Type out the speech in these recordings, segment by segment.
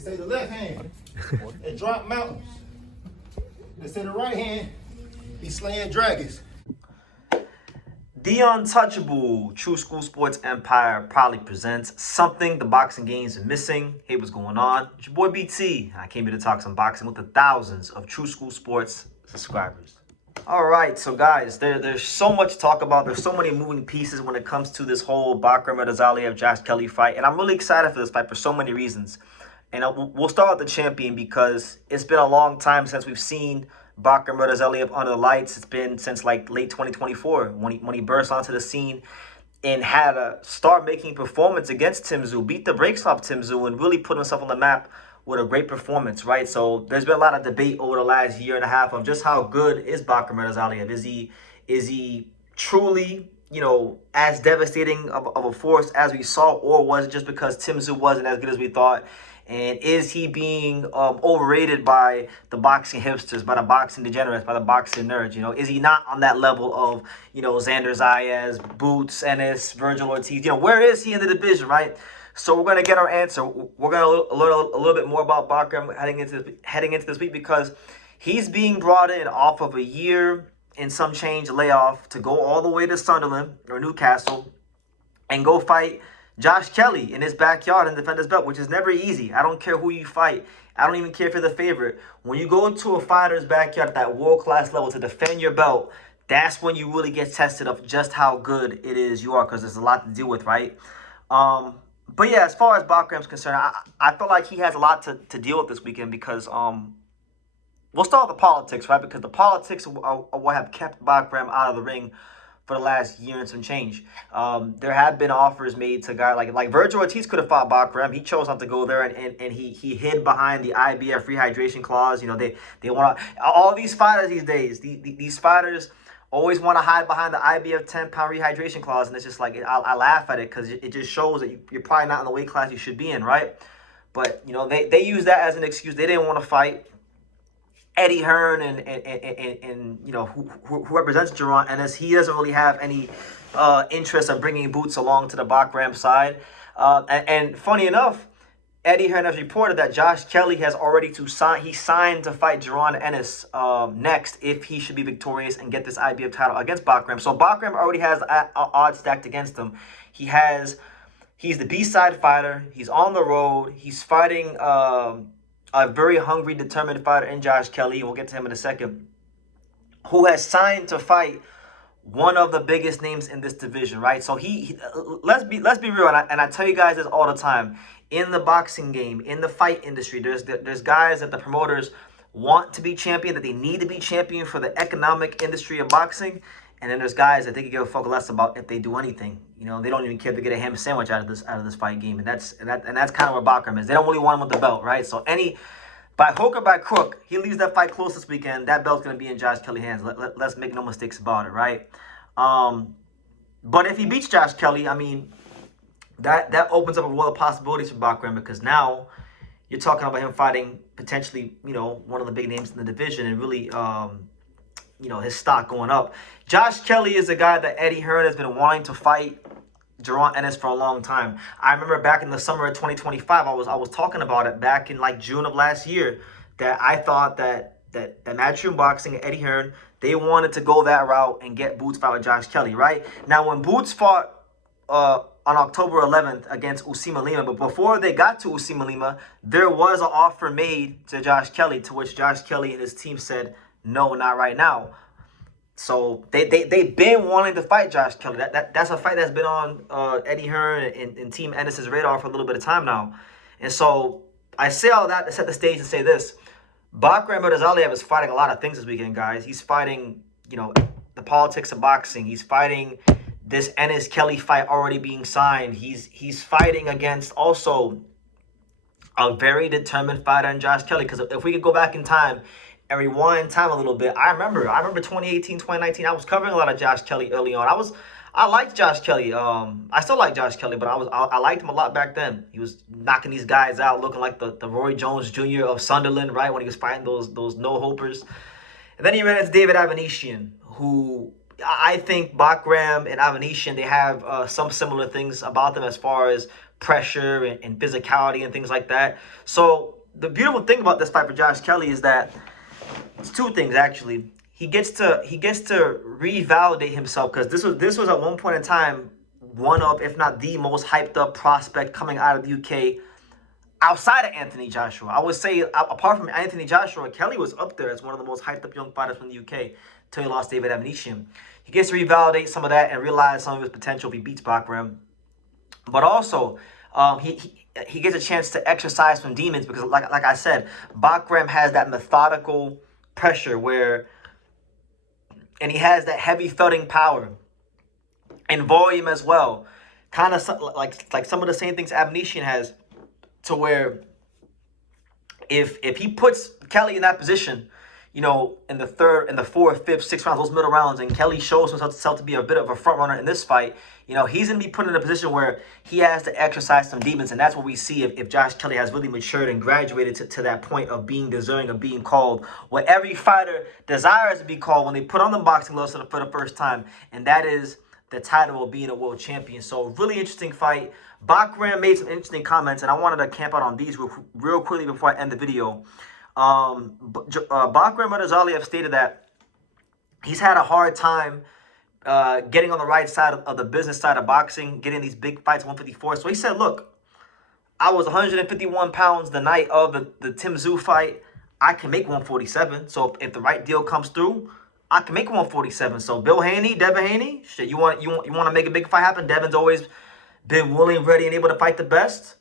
They say the left hand, it drop mountains. They say the right hand, be slaying dragons. The Untouchable True School Sports Empire proudly presents something the boxing games are missing. Hey, what's going on? It's your boy BT. I came here to talk some boxing with the thousands of True School Sports subscribers. All right, so guys, there's so much to talk about. There's so many moving pieces when it comes to this whole Bakhram Murtazaliev Josh Kelly fight, and I'm really excited for this fight for so many reasons. And we'll start with the champion because it's been a long time since we've seen Bakhram Murtazaliev under the lights. It's been since like late 2024 when he burst onto the scene and had a star-making performance against Tim Tszyu, beat the brakes off Tim Tszyu, and really put himself on the map with a great performance, right? So there's been a lot of debate over the last year and a half of just how good is Bakhram Murtazaliev. Is he truly, as devastating of a force as we saw, or was it just because Tim Tszyu wasn't as good as we thought? And is he being overrated by the boxing hipsters, by the boxing degenerates, by the boxing nerds? Is he not on that level of, Xander Zayas, Boots, Ennis, Virgil Ortiz? Where is he in the division, right? So we're going to get our answer. We're going to learn a little bit more about Bakhram heading into this week because he's being brought in off of a year and some change layoff to go all the way to Sunderland or Newcastle and go fight Josh Kelly in his backyard and defend his belt, which is never easy. I don't care who you fight. I don't even care if you're the favorite. When you go to a fighter's backyard at that world-class level to defend your belt, that's when you really get tested of just how good it is you are, because there's a lot to deal with, right? But yeah, as far as Bakhram's concerned, I feel like he has a lot to deal with this weekend because we'll start with the politics, right? Because the politics are what have kept Bakhram out of the ring for the last year and some change. There have been offers made to guys like Virgil Ortiz could have fought Bakhram. He chose not to go there, and he hid behind the IBF rehydration clause. They want to, all these fighters these days, these fighters always want to hide behind the IBF 10-pound rehydration clause, and it's just like, I laugh at it because it just shows that you're probably not in the weight class you should be in, right? But, they use that as an excuse. They didn't want to fight Eddie Hearn and who represents Jaron Ennis. He doesn't really have any interest of bringing Boots along to the Bakhram side. And funny enough, Eddie Hearn has reported that Josh Kelly has already signed to fight Jaron Ennis next if he should be victorious and get this IBF title against Bakhram. So Bakhram already has odds stacked against him. He's the B-side fighter. He's on the road. He's fighting a very hungry, determined fighter in Josh Kelly. We'll get to him in a second. Who has signed to fight one of the biggest names in this division, right? So let's be real, and I tell you guys this all the time. In the boxing game, in the fight industry, there's guys that the promoters want to be champion, that they need to be champion for the economic industry of boxing, and then there's guys that they could give a fuck less about if they do anything. They don't even care if they get a ham sandwich out of this fight game, and that's kind of where Bakhram is. They don't really want him with the belt, right? So by hook or by crook, he leaves that fight close this weekend. That belt's gonna be in Josh Kelly's hands. Let's make no mistakes about it, right? But if he beats Josh Kelly, I mean, that opens up a world of possibilities for Bakhram, because now you're talking about him fighting potentially, one of the big names in the division and really, his stock going up. Josh Kelly is a guy that Eddie Hearn has been wanting to fight Jaron Ennis for a long time. I remember back in the summer of 2025, I was talking about it back in like June of last year, that I thought that Matchroom Boxing and Eddie Hearn, they wanted to go that route and get Boots fight with Josh Kelly, right? Now, when Boots fought on October 11th against Usima Lima, but before they got to Usima Lima, there was an offer made to Josh Kelly, to which Josh Kelly and his team said, no, not right now. So they've been wanting to fight Josh Kelly. That's a fight that's been on Eddie Hearn and Team Ennis' radar for a little bit of time now. And so I say all that to set the stage and say this. Bakhram Murtazaliev is fighting a lot of things this weekend, guys. He's fighting, the politics of boxing. He's fighting this Ennis-Kelly fight already being signed. He's fighting against also a very determined fighter in Josh Kelly. Because if we could go back in time and rewind time a little bit, I remember 2018, 2019, I was covering a lot of Josh Kelly early on. I liked Josh Kelly. I still like Josh Kelly, but I liked him a lot back then. He was knocking these guys out, looking like the Roy Jones Jr. of Sunderland, right, when he was fighting those no-hopers. And then he ran into David Avanesian, who I think Bakhram and Avanesian, they have some similar things about them as far as pressure and physicality and things like that. So the beautiful thing about this fight for Josh Kelly is that it's two things actually. He gets to revalidate himself, because this was at one point in time one of, if not the most hyped up prospect coming out of the UK outside of Anthony Joshua. I would say, apart from Anthony Joshua, Kelly was up there as one of the most hyped up young fighters from the UK till he lost David Amnesian. He gets to revalidate some of that and realize some of his potential if he beats Bakhram. But also, he gets a chance to exercise some demons, because like I said, Bakhram has that methodical pressure and he has that heavy thudding power and volume as well. Kind of like some of the same things Amnesian has, to where if he puts Kelly in that position, you know, in the third, in the fourth, fifth, sixth rounds, those middle rounds, and Kelly shows himself to be a bit of a front runner in this fight, you know, he's going to be put in a position where he has to exercise some demons. And that's what we see if Josh Kelly has really matured and graduated to that point of being deserving of being called what every fighter desires to be called when they put on the boxing gloves for the first time. And that is the title of being a world champion. So really interesting fight. Bakhram made some interesting comments, and I wanted to camp out on these real quickly before I end the video. Bakhram Murtazaliev stated that he's had a hard time getting on the right side of the business side of boxing, getting these big fights, 154. So he said, look, I was 151 pounds the night of the Tim Tszyu fight. I can make 147. So if the right deal comes through, I can make 147. So Bill Haney, Devin Haney, shit, you want to make a big fight happen? Devin's always been willing, ready, and able to fight the best.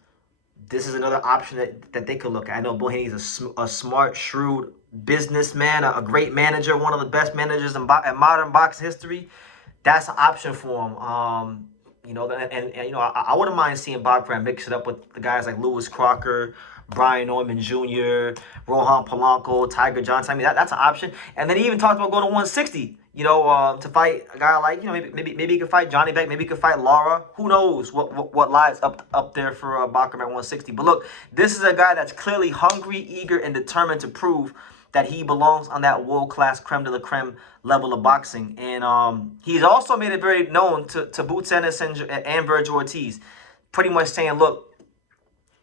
This is another option that they could look at. I know Bill Haney's a smart, shrewd businessman, a great manager, one of the best managers in modern boxing history. That's an option for him. You know, and you know, I wouldn't mind seeing Bakhram mix it up with the guys like Lewis Crocker, Brian Norman Jr., Rohan Polanco, Tiger Johnson. I mean, that's an option. And then he even talked about going to 160. You know, to fight a guy like, you know, maybe he could fight Johnny Beck, maybe he could fight Lara. Who knows what lies up there for Bakhram at 160. But look, this is a guy that's clearly hungry, eager, and determined to prove that he belongs on that world-class creme de la creme level of boxing. And he's also made it very known to Boots Ennis and Virgil Ortiz, pretty much saying, look,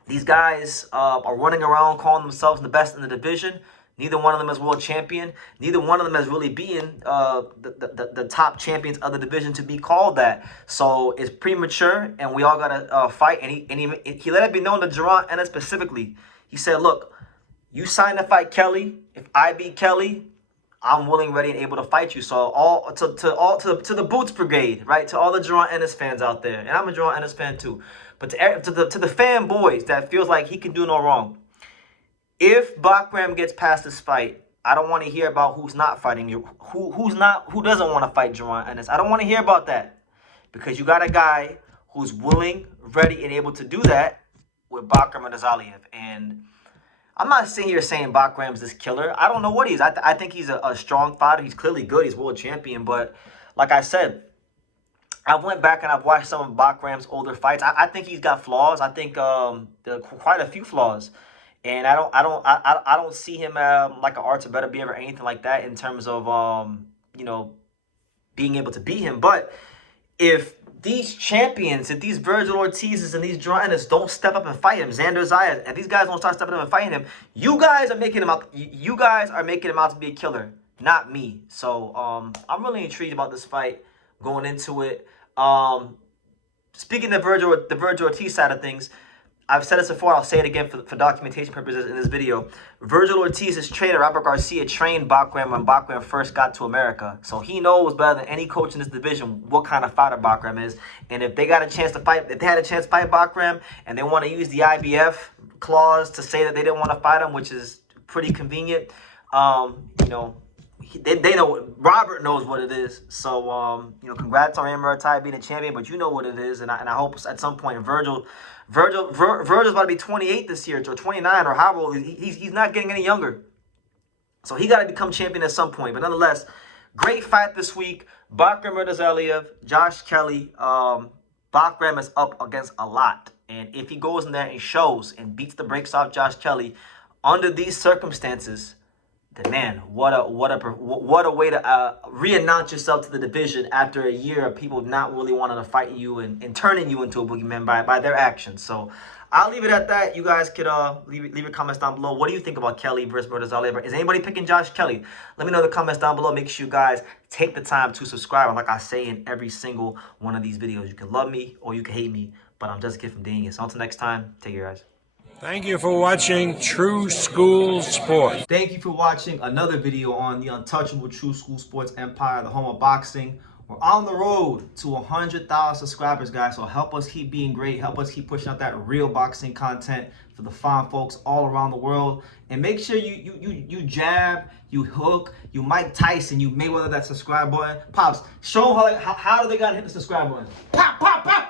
these guys are running around calling themselves the best in the division. Neither one of them is world champion. Neither one of them has really been the top champions of the division to be called that. So it's premature, and we all got to fight. And he let it be known to Jaron Ennis specifically. He said, look, you signed to fight Kelly. If I beat Kelly, I'm willing, ready, and able to fight you. So to the Boots Brigade, right? To all the Jaron Ennis fans out there. And I'm a Jaron Ennis fan too. But to the fanboys that feels like he can do no wrong. If Bakhram gets past this fight, I don't want to hear about who's not fighting you, who doesn't want to fight Jaron Ennis. I don't want to hear about that, because you got a guy who's willing, ready, and able to do that with Bakhram Murtazaliev. And I'm not sitting here saying Bakhram's this killer. I don't know what he is. I think he's a strong fighter. He's clearly good. He's world champion. But like I said, I went back and I've watched some of Bakhram's older fights. I think he's got flaws. I think there are quite a few flaws. And I don't see him like an Artur Beterbiev or anything like that in terms of you know, being able to beat him. But if these champions, if these Virgil Ortizes and these Jaron Ennis don't step up and fight him, Xander Zayas, if these guys don't start stepping up and fighting him, you guys are making him out. You guys are making him out to be a killer, not me. So I'm really intrigued about this fight going into it. Speaking of the Virgil Ortiz side of things, I've said this before, I'll say it again for documentation purposes in this video. Virgil Ortiz's trainer, Robert Garcia, trained Bakhram when Bakhram first got to America. So he knows better than any coach in this division what kind of fighter Bakhram is. And if they got a chance to fight, if they had a chance to fight Bakhram and they want to use the IBF clause to say that they didn't want to fight him, which is pretty convenient, you know, they know, Robert knows what it is. So, you know, congrats on Murtai being a champion, but you know what it is. And I hope at some point Virgil's about to be 28 this year, or 29, or however old he's not getting any younger. So he got to become champion at some point. But nonetheless, great fight this week. Bakhram Murtazaliev, Josh Kelly. Bakhram is up against a lot. And if he goes in there and shows and beats the brakes off Josh Kelly, under these circumstances, then man, what a way to re-announce yourself to the division after a year of people not really wanting to fight you and turning you into a boogeyman by their actions. So I'll leave it at that. You guys could leave your comments down below. What do you think about Kelly versus Murtazaliev? Is anybody picking Josh Kelly? Let me know in the comments down below. Make sure you guys take the time to subscribe. And like I say in every single one of these videos, you can love me or you can hate me, but I'm just a kid from Daniel. So until next time, take care, guys. Thank you for watching True School Sports. Thank you for watching another video on the untouchable True School Sports Empire, the home of boxing. We're on the road to 100,000 subscribers, guys. So help us keep being great. Help us keep pushing out that real boxing content for the fine folks all around the world. And make sure you jab, you hook, you Mike Tyson, you Mayweather that subscribe button. Pops, show them how do they gotta hit the subscribe button. Pop, pop, pop.